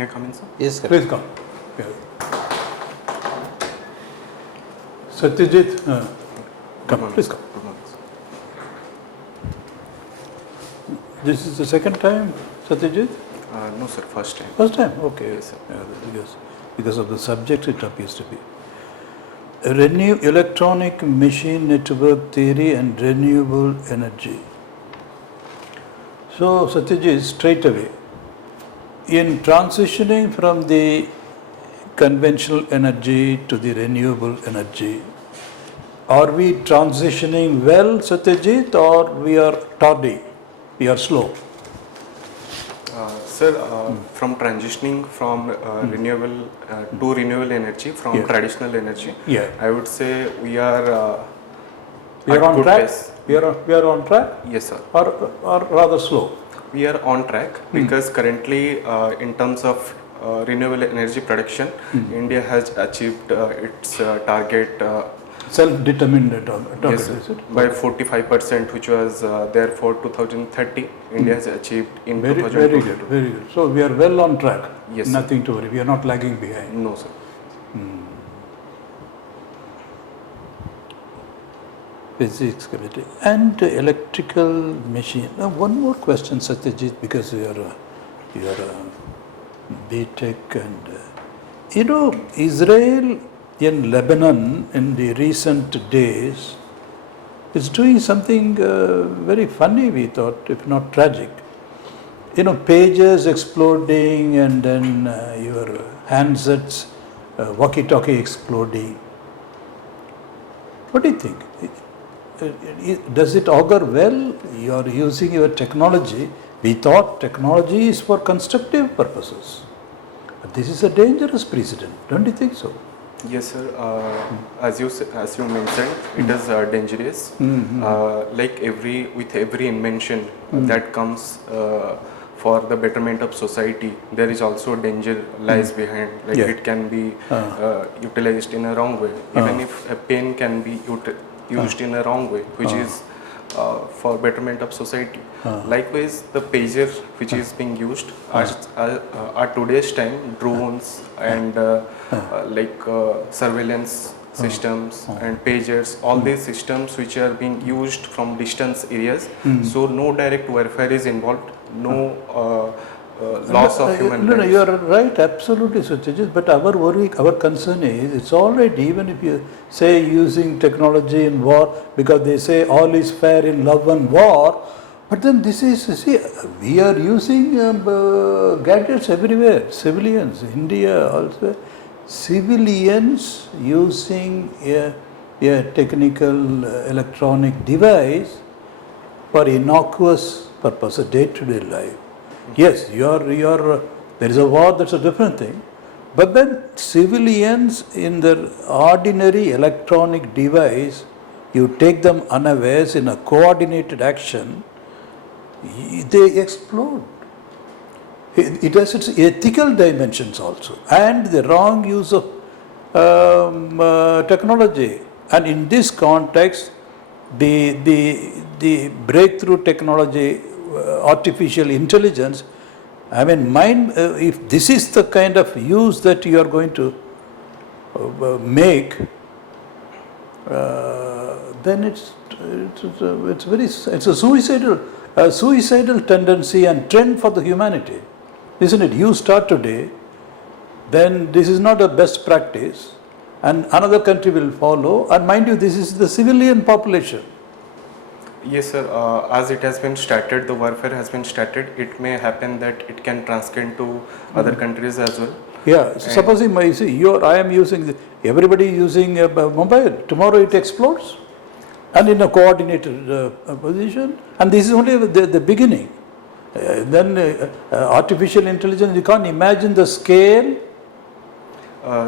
May I come in, sir? Yes, sir. Please come. Yeah. Satyajit, come, morning, please sir. come. Good morning, sir. This is the second time, Satyajit? No, sir, first time. First time? Okay. Yes, sir. Yeah, because of the subject it appears to be. Electronic machine network theory and renewable energy. So, Satyajit, straight away, in transitioning from the conventional energy to the renewable energy, are we transitioning well, Satyajit, or we are tardy, we are slow? Sir, from transitioning from renewable to renewable energy, from Yeah. traditional energy, Yeah. I would say we are We are at on good track? pace. We are on track, Yes, sir. or rather slow? We are on track because currently, in terms of renewable energy production, India has achieved its target. Self-determined target, Yes, sir. is it? By 45%, which was there for 2030, India has achieved in Very 2022. good, very good. So we are well on track. Yes, sir. Nothing to worry. We are not lagging behind. No, sir. Physics, chemistry, and electrical machine. Now, one more question, Satyajit, because you are a BTech, and Israel in Lebanon in the recent days is doing something very funny, we thought, if not tragic. Pages exploding, and then your handsets, walkie-talkie exploding. What do you think? Does it augur well? You are using your technology. We thought technology is for constructive purposes. But this is a dangerous precedent. Don't you think so? Yes, sir. As you mentioned, it is dangerous. Like with every invention that comes for the betterment of society, there is also danger lies behind. Like Yeah. it can be utilized in a wrong way. Even if a pen can be used in a wrong way, which is for betterment of society. Likewise, the pager which is being used at today's time, drones and surveillance systems and pagers, all these systems which are being used from distance areas. So no direct warfare is involved, no loss of human No, lives. you are right, absolutely, Satyajit. But our worry, our concern is, it's all right, even if you say using technology in war, because they say all is fair in love and war. But then this is, see, we are using gadgets everywhere, civilians, India also, civilians using a technical electronic device for innocuous purpose, a day-to-day life. Yes, there is a war, that's a different thing. But then civilians in their ordinary electronic device, you take them unawares in a coordinated action, they explode. It has its ethical dimensions also, and the wrong use of technology. And in this context, the breakthrough technology, artificial intelligence, I mean, if this is the kind of use that you are going to make, then it's a suicidal tendency and trend for the humanity, isn't it? You start today, then this is not a best practice, and another country will follow. And mind you, this is the civilian population. Yes, sir. As it has been started, the warfare has been started. It may happen that it can transcend to other countries as well. Yeah. So supposing I am using, everybody using a mobile. Tomorrow it explodes, and in a coordinated position. And this is only the beginning. Then artificial intelligence. You can't imagine the scale.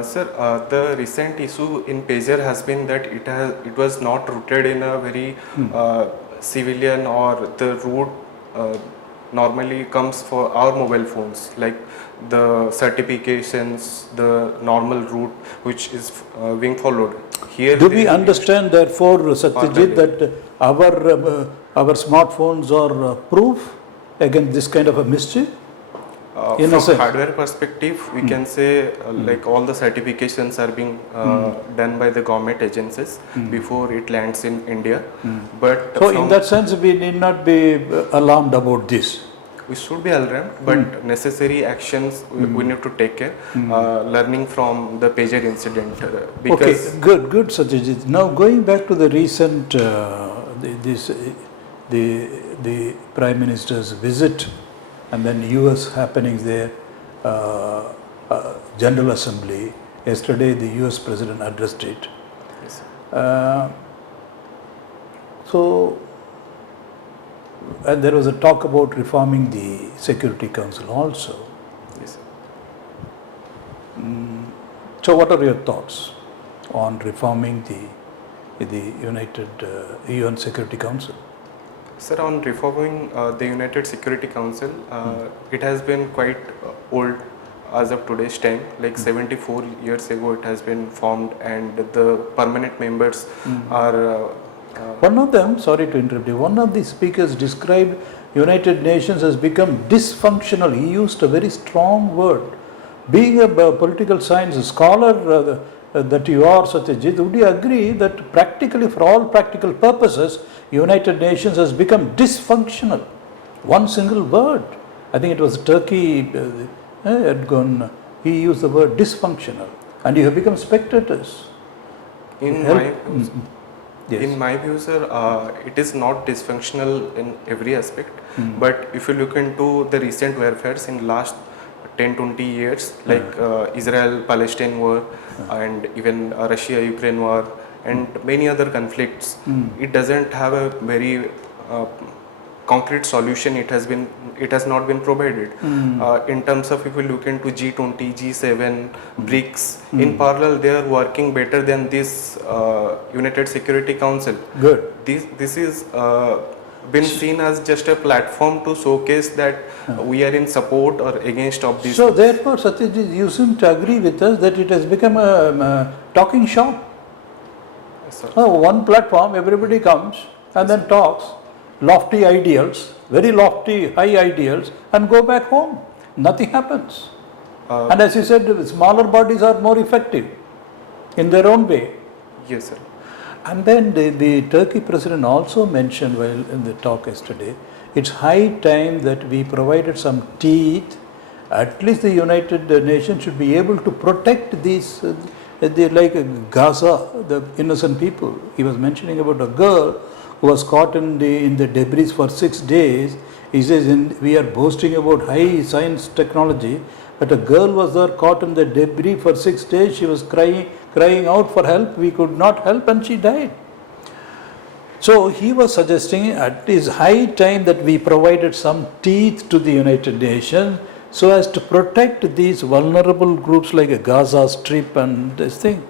Sir, the recent issue in pager has been that it was not rooted in a very civilian, or the root normally comes for our mobile phones, like the certifications, the normal route which is being followed. Here, do we understand, therefore, Satyajit, that our smartphones are proof against this kind of a mischief? In a From sense. hardware perspective, we can say like all the certifications are being done by the government agencies before it lands in India. But So in from that sense, we need not be alarmed about this. we should be alarmed, but necessary actions we need to take care. Learning from the pager incident because Okay, good, Satyajit. Now going back to the recent, the Prime Minister's visit and then US happenings there, General Assembly. Yesterday the US President addressed it. yes, So, and there was a talk about reforming the Security Council also. yes. So what are your thoughts on reforming the United UN Security Council? Sir, on reforming the United Security Council, it has been quite old as of today's time. Like 74 years ago, it has been formed, and the permanent members are. One of them, sorry to interrupt you, one of the speakers described United Nations has become dysfunctional. He used a very strong word. Being a political science scholar that you are, Satyajit, would you agree that practically for all practical purposes, United Nations has become dysfunctional? One single word. I think it was Turkey had gone, he used the word dysfunctional, and you have become spectators. In Help. my Yes. in my view, sir, it is not dysfunctional in every aspect. But if you look into the recent warfares in last 10-20 years, like Israel-Palestine war and even Russia-Ukraine war and many other conflicts, it doesn't have a very concrete solution. It has not been provided. In terms of, if we look into G20, G7, BRICS, in parallel they are working better than this United Security Council. Good. This is been seen as just a platform to showcase that we are in support or against of these. So therefore, Satyajit, you seem to agree with us that it has become a talking shop. Sir. One platform, everybody comes and then talks, lofty ideals, very lofty, high ideals, and go back home. Nothing happens. And as you said, smaller bodies are more effective in their own way. Yes, sir. And then the Turkey president also mentioned while in the talk yesterday, it's high time that we provided some teeth. At least the United Nations should be able to protect these, like Gaza, the innocent people. He was mentioning about a girl who was caught in the debris for 6 days. He says, we are boasting about high science technology, but a girl was there caught in the debris for 6 days. She was crying out for help. We could not help, and she died. So he was suggesting it is high time that we provided some teeth to the United Nations so as to protect these vulnerable groups like a Gaza Strip and this thing.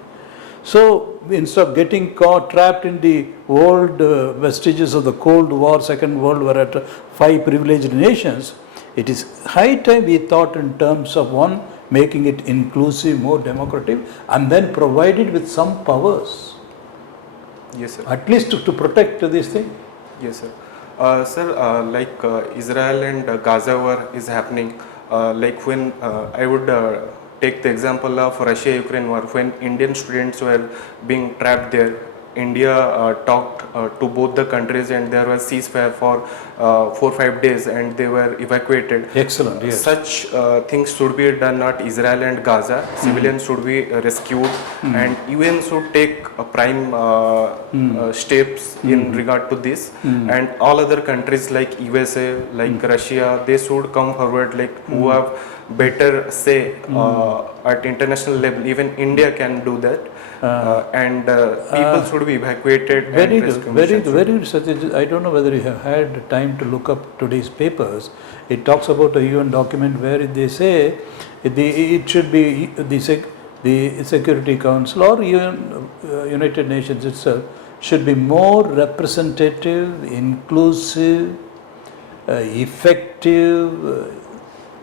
So instead of getting caught, trapped in the old vestiges of the Cold War, Second World War at 5 privileged nations, it is high time we thought in terms of one, making it inclusive, more democratic, and then provided with some powers. Yes, sir. At least to protect this thing. Yes, sir. Sir, like Israel and Gaza war is happening. Like when I would take the example of Russia-Ukraine war, when Indian students were being trapped there, India talked to both the countries, and there was ceasefire for 4-5 days, and they were evacuated. Excellent, yes. Such things should be done at Israel and Gaza. Civilians should be rescued, and UN should take prime steps in regard to this. And all other countries like USA, like Russia, they should come forward, like who have better say at international level. Even India can do that. And people should be evacuated. Very and good, rescue very missions good, very good, Satyajit. I don't know whether you have had time to look up today's papers. It talks about a UN document where they say it should be the Security Council or UN, United Nations itself should be more representative, inclusive, effective,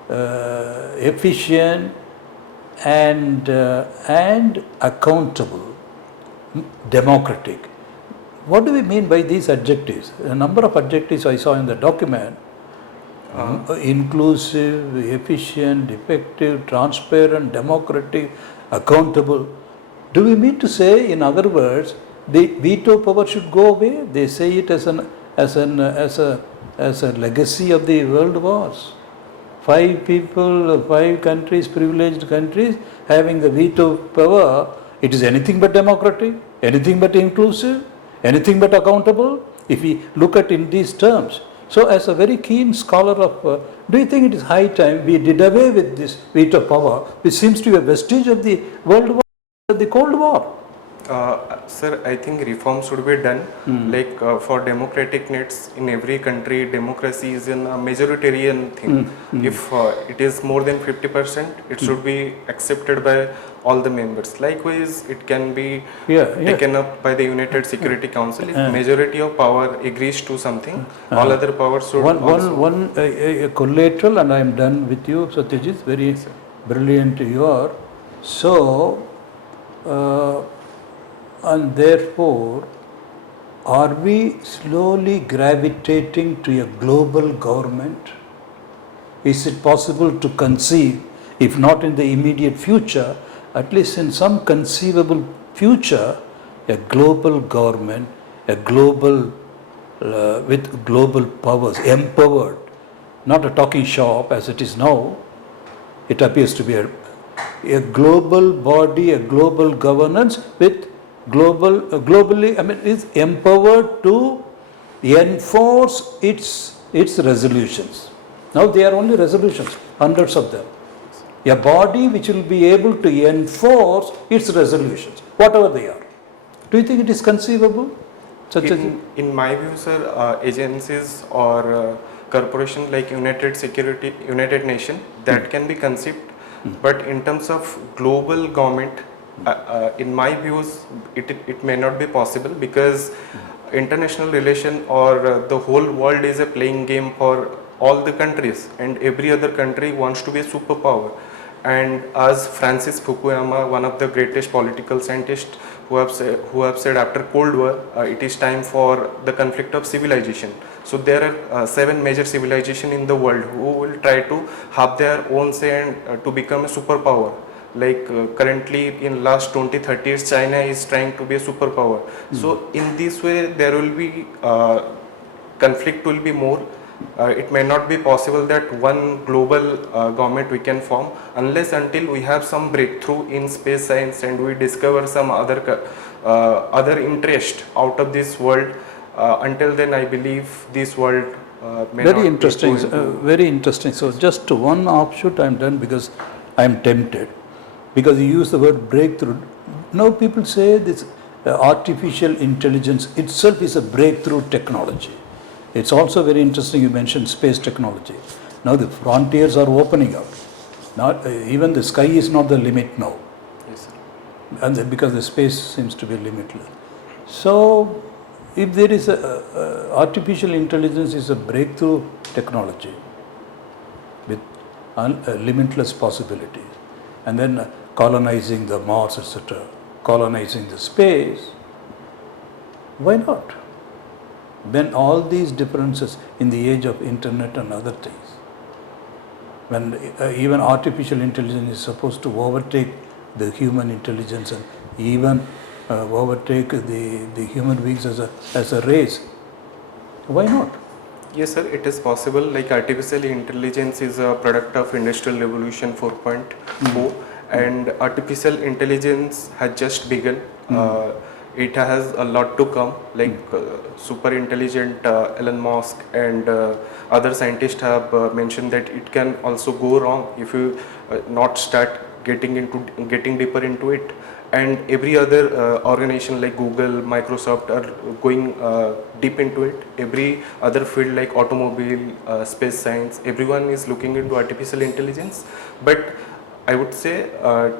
efficient, and accountable, democratic. What do we mean by these adjectives? A number of adjectives I saw in the document. inclusive, efficient, effective, transparent, democratic, accountable. Do we mean to say, in other words, the veto power should go away? They say it as a legacy of the world wars. 5 people, 5 countries, privileged countries having the veto power. It is anything but democratic, anything but inclusive, anything but accountable, if we look at in these terms. So as a very keen scholar of, do you think it is high time we did away with this veto power, which seems to be a vestige of the World War, the Cold War? Sir, I think reforms should be done. Like for democratic needs in every country, democracy is a majoritarian thing. If it is more than 50%, it should be accepted by all the members. Likewise, it can be taken up by the United Security Council. If majority of power agrees to something, all other powers should a collateral, and I am done with you, Satyajit. Very brilliant you are. So, and therefore, are we slowly gravitating to a global government? Is it possible to conceive, if not in the immediate future, at least in some conceivable future, a global government, a global with global powers, empowered, not a talking shop as it is now. It appears to be a global body, a global governance with globally, I mean, is empowered to enforce its resolutions. Now they are only resolutions, hundreds of them. A body which will be able to enforce its resolutions, whatever they are. Do you think it is conceivable? In my view, sir, agencies or corporations like United Nations, that can be conceived. But in terms of global government, in my views, it may not be possible, because international relation or the whole world is a playing game for all the countries, and every other country wants to be a superpower. And as Francis Fukuyama, one of the greatest political scientists, who have said after Cold War, it is time for the conflict of civilization. So there are 7 major civilizations in the world who will try to have their own say and to become a superpower. Like currently in last 20-30 years, China is trying to be a superpower. So in this way, there will be conflict will be more. It may not be possible that one global government we can form unless until we have some breakthrough in space science and we discover some other interest out of this world. Until then, I believe this world may very not interesting, be very interesting. So just one offshoot, I am done because I am tempted. Because you use the word breakthrough. Now people say this artificial intelligence itself is a breakthrough technology. It's also very interesting you mentioned space technology. Now the frontiers are opening up. Not even the sky is not the limit now. Yes, sir. And because the space seems to be limitless. So if there is artificial intelligence is a breakthrough technology with limitless possibilities, and then colonizing the Mars, etc., colonizing the space, why not? When all these differences in the age of internet and other things, when even artificial intelligence is supposed to overtake the human intelligence and even overtake the human beings as a race, why not? Yes, sir, it is possible. Like artificial intelligence is a product of Industrial Revolution 4.0, and artificial intelligence has just begun. It has a lot to come. Like super intelligent Elon Musk and other scientists have mentioned that it can also go wrong if you not start getting deeper into it. And every other organization like Google, Microsoft are going deep into it. Every other field like automobile, space science, everyone is looking into artificial intelligence. But I would say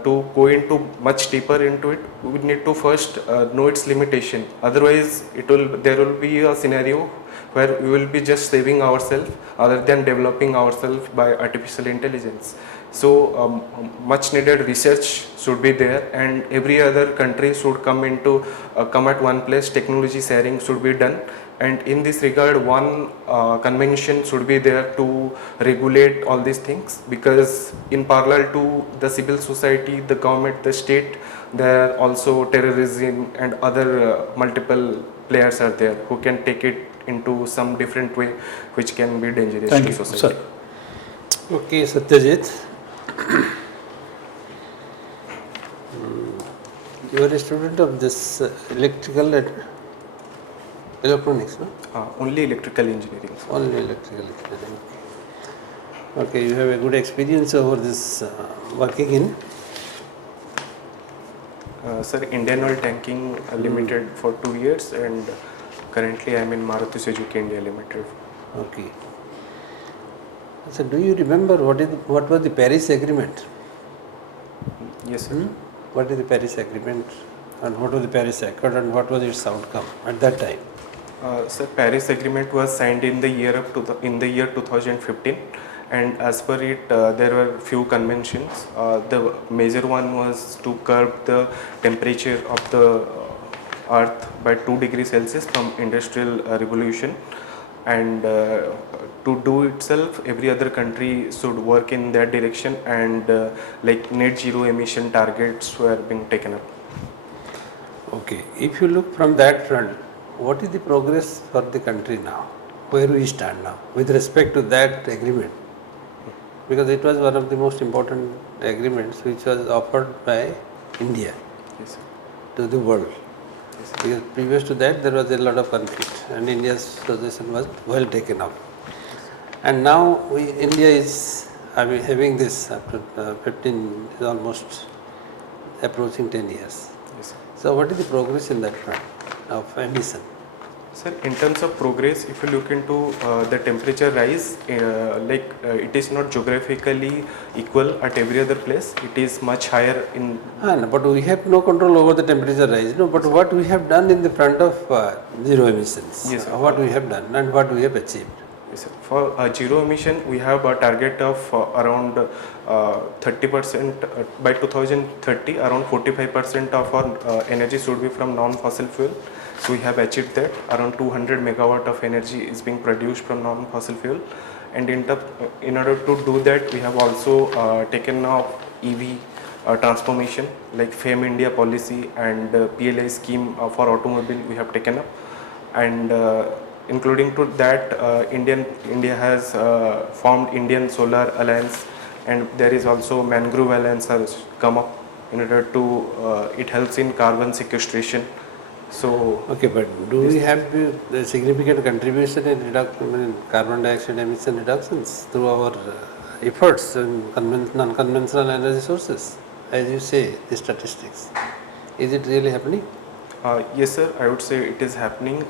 to go into much deeper into it, we need to first know its limitation. Otherwise, there will be a scenario where we will be just saving ourselves other than developing ourselves by artificial intelligence. So much needed research should be there, and every other country should come at one place. Technology sharing should be done, And in this regard, one convention should be there to regulate all these things, because in parallel to the civil society, the government, the state, there are also terrorism and other multiple players are there who can take it into some different way which can be dangerous Thank to you, society. sir. Okay, Satyajit. You are a student of this electrical and electronics, no? Only electrical engineering, sir. Only electrical engineering. Okay, you have a good experience over this working in Sir, Indian Oil Tanking Limited for 2 years, and currently I am in Maruti Suzuki India Limited. Okay. So, do you remember what was the Paris Agreement? Yes, sir. What is the Paris Agreement, and what was the Paris Accord, and what was its outcome at that time? Sir, Paris Agreement was signed in the year 2015, and as per it, there were few conventions. The major one was to curb the temperature of the Earth by 2 degrees Celsius from industrial revolution, and to do itself, every other country should work in that direction, and like net zero emission targets were being taken up. Okay, if you look from that front, what is the progress for the country now? Where we stand now with respect to that agreement? Because it was one of the most important agreements which was offered by India Yes, sir. to the world. Yes, sir. Because previous to that there was a lot of conflict and India's position was well taken up. And now India is having this after 15, almost approaching 10 years. Yes, sir. So what is the progress in that front of emission? Sir, in terms of progress, if you look into the temperature rise, it is not geographically equal at every other place. It is much higher in. No, but we have no control over the temperature rise. No, but what we have done in the front of zero emissions, Yes, sir. what we have done and what we have achieved. Yes, sir. For zero emission, we have a target of around 30% by 2030. Around 45% of our energy should be from non-fossil fuel. So we have achieved that. Around 200 megawatt of energy is being produced from non-fossil fuel, and in order to do that, we have also taken up EV transformation, like FAME India policy and PLI scheme for automobile we have taken up, and including to that, India has formed Indian Solar Alliance, and there is also Mangrove Alliance has come up in order to it helps in carbon sequestration. So Okay, but do we have the significant contribution in carbon dioxide emission reductions through our efforts in non-conventional energy sources? As you say, the statistics. Is it really happening? yes, sir, I would say it is happening.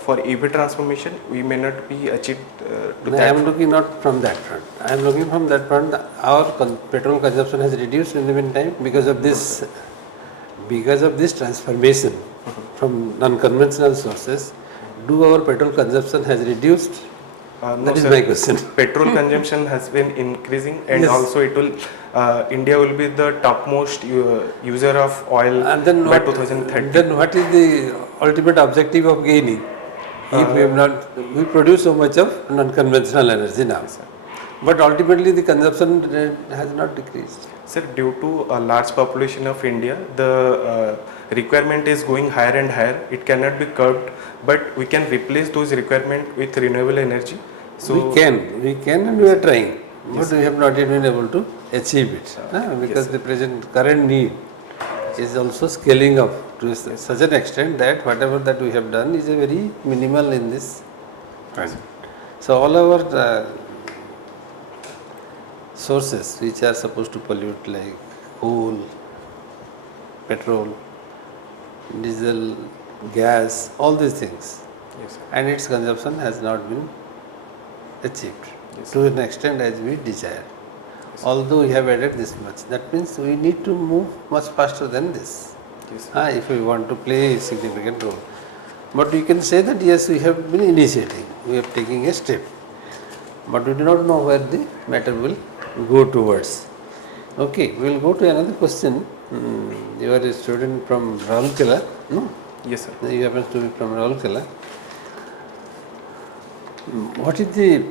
For EV transformation, we may not be achieved to I that. am looking not from that front. I am looking from that front. Our petrol consumption has reduced in the meantime because of this transformation from non-conventional sources. Do our petrol consumption has reduced? No, That is sir. my question. Petrol consumption has been increasing, and Yes. also it will. India will be the topmost user of oil And then by what, 2030. then what is the ultimate objective of gaining? If we produce so much of non-conventional energy now. But ultimately the consumption rate has not decreased. Sir, due to a large population of India, the requirement is going higher and higher. It cannot be curbed, but we can replace those requirement with renewable energy. So we can and we are trying, but we have not yet been able to achieve it. Because the present current need is also scaling up to such an extent that whatever that we have done is a very minimal in this. So all our sources which are supposed to pollute, like coal, petrol, diesel, gas, all these things, yes, sir. and its consumption has not been achieved Yes. to an extent as we desire. Although we have added this much, that means we need to move much faster than this Yes, sir. if we want to play a significant role. But we can say that yes, we have been initiating, we are taking a step, but we do not know where the matter will go towards. Okay, we will go to another question. You are a student from Raulkela, no? Yes, sir. You happen to be from Raulkela. What is the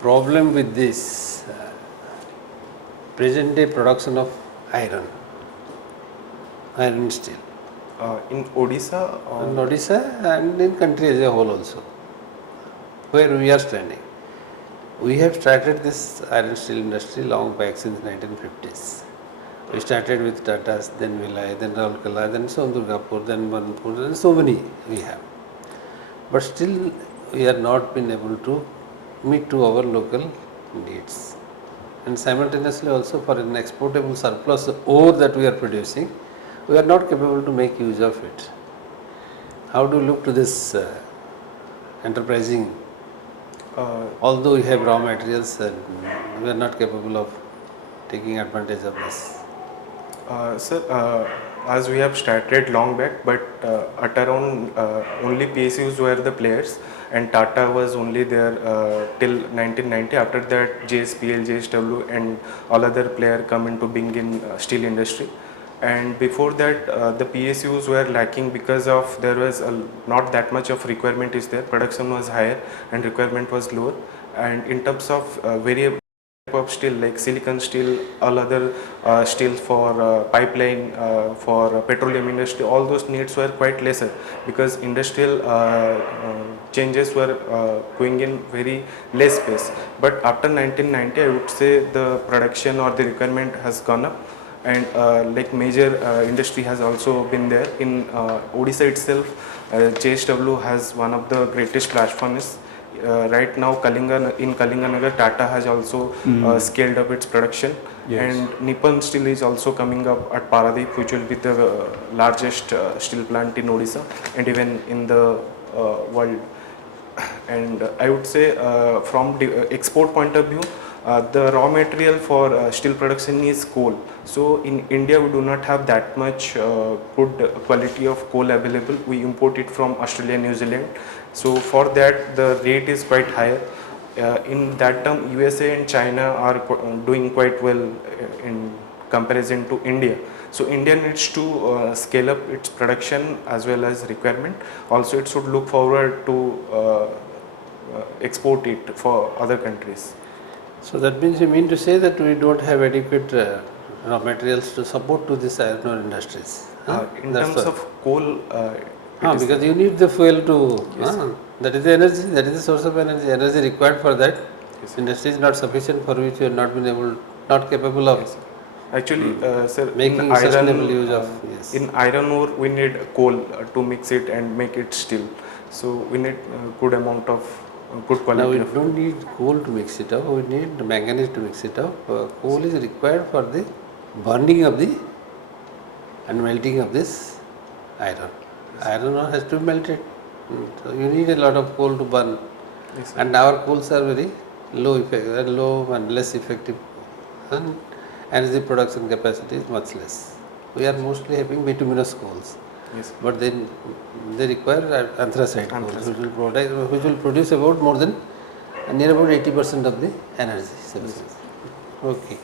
problem with this present day production of iron steel In Odisha, in Odisha and in country as a whole also, where we are standing? We have started this iron steel industry long back since 1950s. We started with Tatas, then Vilai, then Raulkela, then Sondurgapur, then Banpur, then so many we have. But still we are not been able to meet to our local needs. And simultaneously also for an exportable surplus ore that we are producing, we are not capable to make use of it. How do you look to this enterprising? Although we have raw materials, we are not capable of taking advantage of this. Sir, as we have started long back, but at around only PSUs were the players, and Tata was only there till 1990. After that, JSPL, JSW, and all other players come into being in steel industry. And before that, the PSUs were lacking because of there was not that much of requirement is there. Production was higher and requirement was lower. And in terms of variable of steel like silicon steel, all other steel for pipeline, for petroleum industry, all those needs were quite lesser because industrial changes were going in very less pace. But after 1990, I would say the production or the requirement has gone up, and like major industry has also been there in Odisha itself. JSW has one of the greatest blast furnace. Right now, in Kalinganagar, Tata has also scaled up its production, and Nippon Steel is also coming up at Paradeep, which will be the largest steel plant in Odisha and even in the world. And I would say from the export point of view, the raw material for steel production is coal. So in India we do not have that much good quality of coal available. We import it from Australia, New Zealand. So for that the rate is quite higher. In that term, USA and China are doing quite well in comparison to India. So India needs to scale up its production as well as requirement. Also it should look forward to export it for other countries. So that means you mean to say that we don't have adequate raw materials to support to this iron ore industries? In terms of coal, because you need the fuel to, that is the energy, that is the source of energy required for that. Industry is not sufficient for which you have not been able, not capable of actually, sir, making sustainable use of. In iron ore we need coal to mix it and make it steel. So we need good amount of good quality. Now we don't need coal to mix it up, we need manganese to mix it up. Coal is required for the burning of the and melting of this iron. Iron ore has to be melted. So you need a lot of coal to burn. And our coals are very low and less effective, and energy production capacity is much less. We are mostly having bituminous coals. But then they require anthracite coals, which will produce about more than near about 80% of the energy. Okay.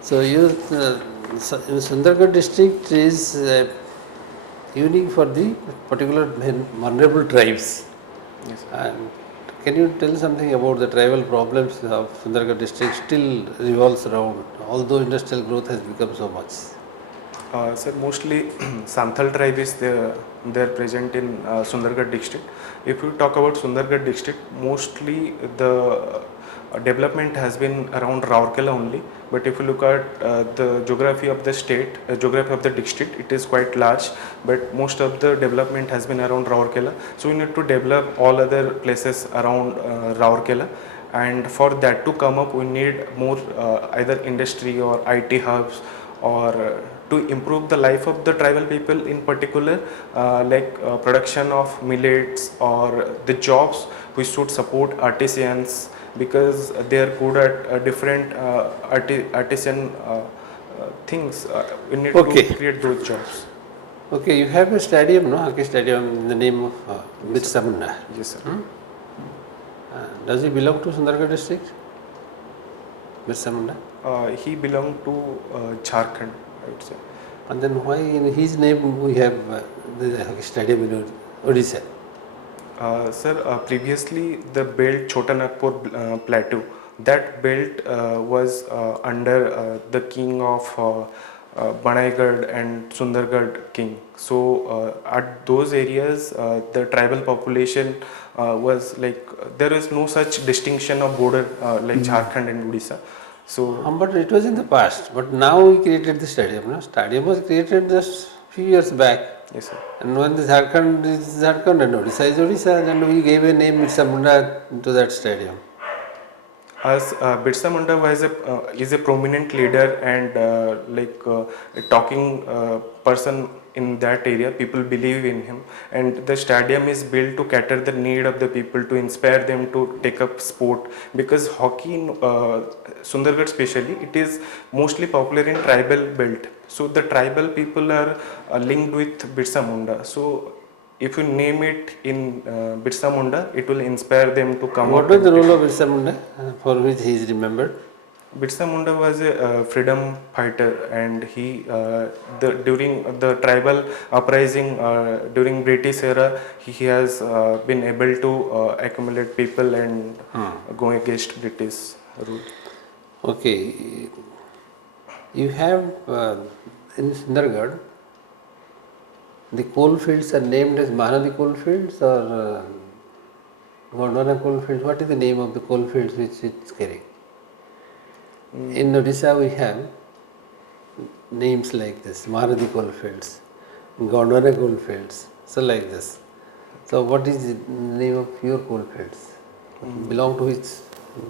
So you Sundargarh district is unique for the particular vulnerable tribes. And can you tell something about the tribal problems of Sundargarh district still revolves around, although industrial growth has become so much? Sir, mostly Santhal tribe is there present in Sundargarh district. If you talk about Sundargarh district, mostly the development has been around Raurkela only. But if you look at the geography of the state, geography of the district, it is quite large. But most of the development has been around Raurkela. So we need to develop all other places around Raurkela. And for that to come up, we need more either industry or IT hubs, or to improve the life of the tribal people in particular, like production of millets or the jobs which should support artisans, because they are good at different artisan things. We need to create those jobs. Okay, you have a stadium, no? Hockey stadium in the name of Birsa Munda. Yes, sir. Does he belong to Sundargarh district? Birsa Munda? He belonged to Jharkhand, I would say. And then why in his name we have the hockey stadium in Odisha? Sir, previously the belt Chota Nagpur plateau, that belt was under the king of Banaigarh and Sundargarh king. So at those areas, the tribal population was like, there is no such distinction of border like Jharkhand and Odisha. So But it was in the past. But now we created the stadium. No? Stadium was created just few years back. yes, sir. And when the Jharkhand is Jharkhand and Odisha is Odisha, then we gave a name Birsa Munda to that stadium. As Birsa Munda is a prominent leader and a talking person in that area. People believe in him, and the stadium is built to cater the need of the people, to inspire them to take up sport, because hockey in Sundargarh especially, it is mostly popular in tribal belt. So the tribal people are linked with Birsa Munda. So if you name it in Birsa Munda, it will inspire them to come What out. was the role of Birsa Munda for which he is remembered? Birsa Munda was a freedom fighter, and he during the tribal uprising during British era, he has been able to accumulate people and go against British rule. Okay, you have in Sundargarh, the coal fields are named as Mahanadi coal fields or Gondwana coal fields. What is the name of the coal fields which it's carrying? In Odisha we have names like this, Mahanadi coal fields, Gondwana coal fields, so like this. So what is the name of your coal fields? Belong to which,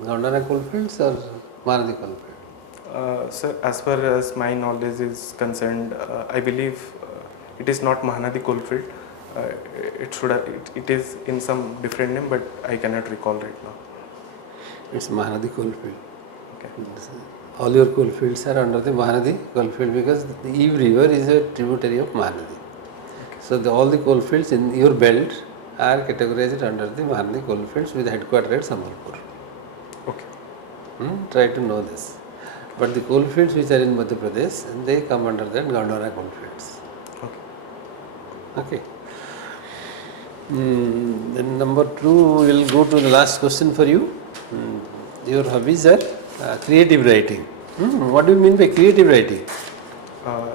Gondwana coal fields or Mahanadi coal fields? Sir, as far as my knowledge is concerned, I believe it is not Mahanadi coalfield. It is in some different name, but I cannot recall right now. It's Mahanadi coal field. Okay. All your coal fields are under the Mahanadi coal field because the Eve river is a tributary of Mahanadi. So all the coal fields in your belt are categorized under the Mahanadi coal fields with headquarters at Sambalpur. Okay. Try to know this. But the coal fields which are in Madhya Pradesh, they come under that Gondwana coal fields. Okay. Then number 2, we will go to the last question for you. Your hobbies are creative writing. What do you mean by creative writing?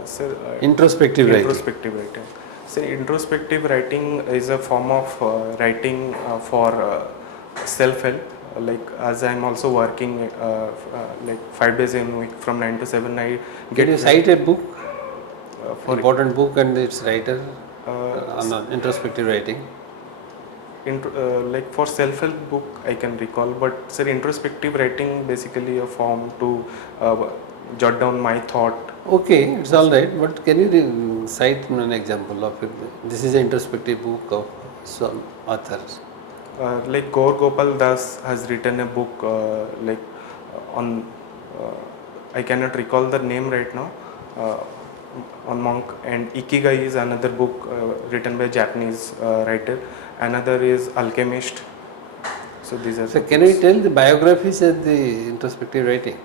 Sir, Introspective writing. Introspective writing. So introspective writing is a form of writing for self-help. Like as I am also working like 5 days in a week from 9 to 7, I Can you cite a book, for important book and its writer on introspective writing? like for self-help book I can recall, but sir, introspective writing basically a form to jot down my thought. Okay, it's all right, but can you cite an example of it? This is an introspective book of some authors. Like Gaur Gopal Das has written a book on I cannot recall the name right now, on monk, and Ikigai is another book written by a Japanese writer. Another is Alchemist. So these are. So can you tell the biographies of the introspective writing?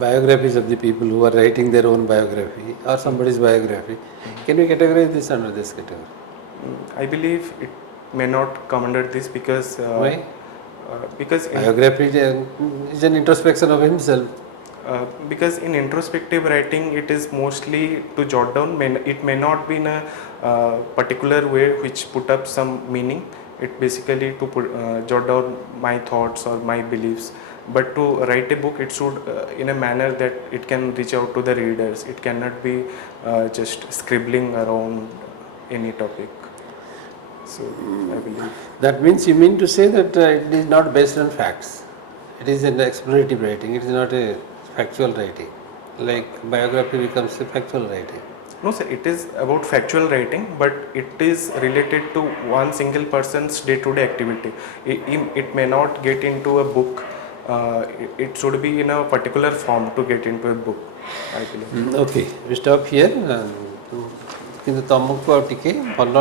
Biographies of the people who are writing their own biography or somebody's biography. Can you categorize this under this category? I believe it may not come under this because Why? Because Biography is an introspection of himself. Because in introspective writing it is mostly to jot down. It may not be in a particular way which put up some meaning. It basically to jot down my thoughts or my beliefs. But to write a book, it should in a manner that it can reach out to the readers. It cannot be just scribbling around any topic. So I believe. That means you mean to say that it is not based on facts. It is an explorative writing. It is not a factual writing. Like biography becomes a factual writing. No sir, it is about factual writing, but it is related to one single person's day-to-day activity. It may not get into a book. It should be in a particular form to get into a book, I believe. Okay, we stop here. କିନ୍ତୁ ତମକୁ ଆଉ ଟିକେ ଭଲ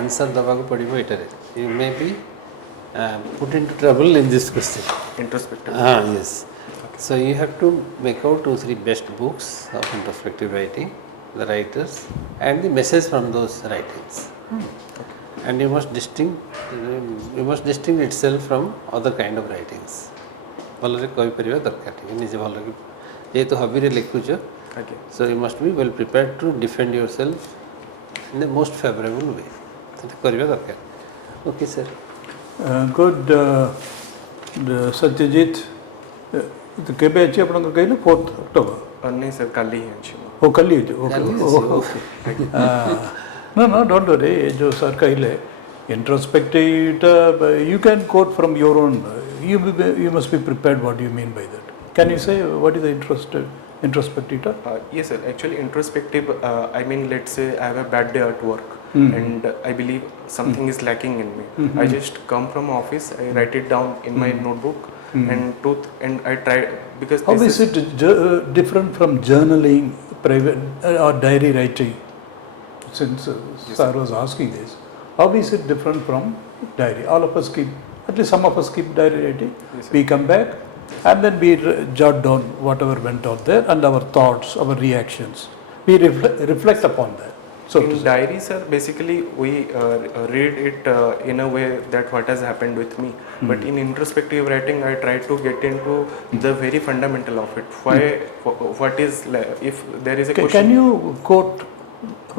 answer ଦେବାକୁ ପଡ଼ିବ ଏଠାରେ. You may be put into trouble in this question. Introspective. Yes. So you have to make out 2-3 best books of introspective writing, the writers, and the message from those writings. and you must distinct itself from other kind of writings. भलरे कहि परिबा दरकार निजे भल कि जेतु hobby रे लिखुछ Okay. so you must be well prepared to defend yourself in the most favorable way. सेटा करिबा दरकार. Okay sir. Good. Satyajit, तो केबे अछि आपन कहले 4th October. नहीं सर कल ही है actually. ओ कल ही ओके. No, don't worry. जो सर कहले introspective, you can quote from your own. You must be prepared. What do you mean by that? Can you say what is the introspective? Yes sir, actually introspective, I mean let's say I have a bad day at work and I believe something is lacking in me. I just come from office, I write it down in my notebook and I try, because How is it different from journaling, private or diary writing? Since sir was asking this, how is it different from diary? All of us keep, at least some of us keep diary writing. Yes, sir. We come back and then we jot down whatever went out there and our thoughts, our reactions. We reflect upon that. So in diary sir, basically we read it in a way that what has happened with me, but in introspective writing I try to get into the very fundamental of it. Why, what is, if there is a question. Can you quote,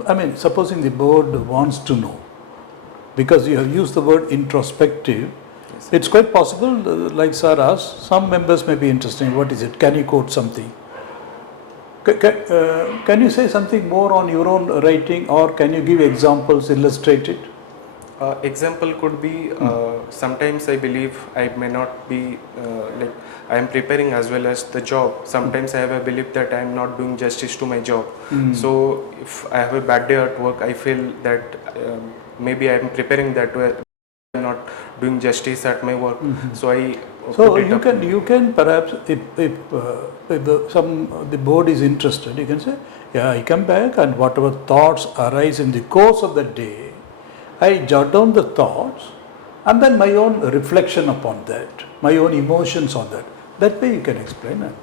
I mean, supposing the board wants to know, because you have used the word introspective, Yes. it's quite possible, like sir asked, some members may be interested. What is it? Can you quote something? Can you say something more on your own writing, or can you give examples, illustrate it? Example could be, sometimes I believe I may not be, like I am preparing as well as the job. Sometimes I have a belief that I am not doing justice to my job. So if I have a bad day at work, I feel that maybe I am preparing that way, I am not doing justice at my work. So I So put it up. you can perhaps, if the board is interested, you can say, yeah, I come back and whatever thoughts arise in the course of the day, I jot down the thoughts and then my own reflection upon that, my own emotions on that. That way you can explain it.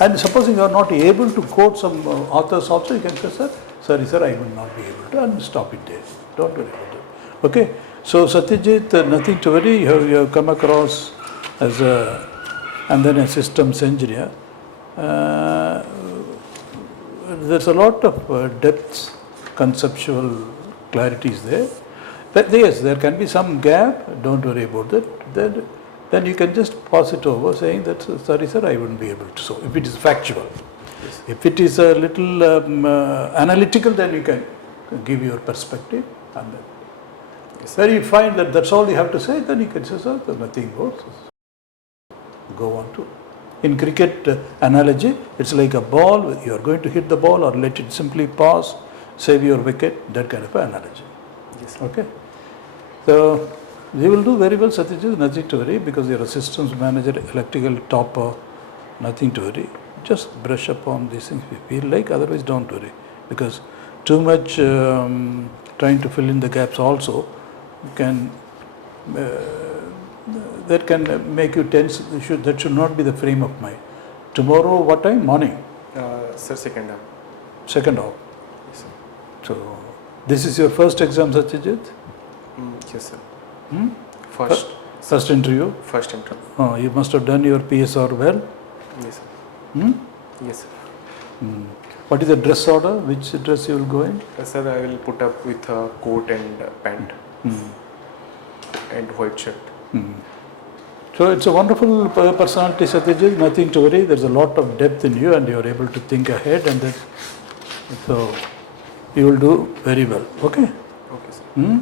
And supposing you are not able to quote some authors also, you can say, sir, sorry sir, I will not be able to, and stop it there. Don't worry about it. Okay. So Satyajit, nothing to worry. You have come across as a, and then a systems engineer. There's a lot of depths, conceptual clarities there. But yes, there can be some gap, don't worry about that. Then you can just pass it over saying that, sorry sir, I wouldn't be able to. So if it is factual. Yes. If it is a little analytical, then you can give your perspective. And then when you find that that's all you have to say, then you can say, sir, there's nothing more. Go on to. In cricket analogy, it's like a ball, you are going to hit the ball or let it simply pass, save your wicket, that kind of analogy. Yes. Okay. So you will do very well, Satyajit, nothing to worry, because you are a systems manager, electrical topper, nothing to worry. Just brush up on these things if you feel like, otherwise don't worry. Because too much trying to fill in the gaps also can, that can make you tense. That should not be the frame of mind. Tomorrow, what time? Morning? Sir, second half. Second half. Yes, sir. So, this is your first exam, Satyajit? Yes, sir. Hmm? First interview? First interview. Oh, you must have done your PSR well. Yes, sir. Hmm? Yes, sir. What is the dress order? Which dress you will go in? Sir, I will put up with a coat and pant and white shirt. So it's a wonderful personality, Satyajit, nothing to worry. There's a lot of depth in you and you are able to think ahead, and that, so you will do very well. Okay? Okay, sir.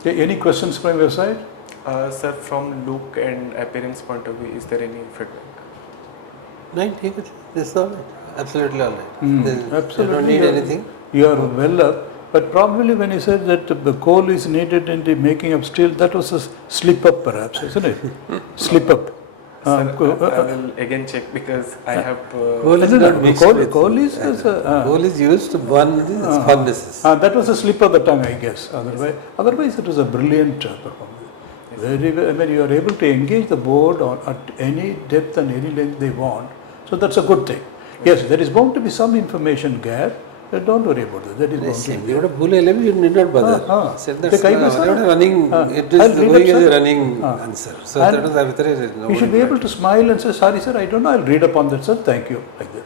Okay, any questions from your side? Sir, from look and appearance point of view, is there any feedback? Right, take it. This is all right. Absolutely all right. Absolutely. You don't need anything. You are well up. But probably when you said that the coal is needed in the making of steel, that was a slip up perhaps, isn't it? Slip up. Sir, I will again check because I have. Coal is No, not no, mixed coal- with- coal is- coal is used to burn the furnaces. That was a slip of the tongue, I guess. Otherwise it was a brilliant performance. Very well. I mean, you are able to engage the board at any depth and any length they want. So that's a good thing. Yes, there is bound to be some information gap, Don't worry about that. That is bound to Same. be You got a full LM, you need not bother. So The that's kind not, of sir- running, it is I'll read going up, as a sir. running answer. So And that is arbitrary. You should be able to smile and say, sorry sir, I don't know, I'll read up on that sir, thank you, like that.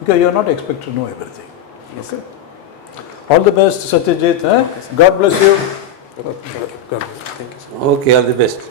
Because you are not expected to know everything. Yes, Okay. All the best, Satyajit. God bless you. God bless. Thank you so much. Okay, all the best.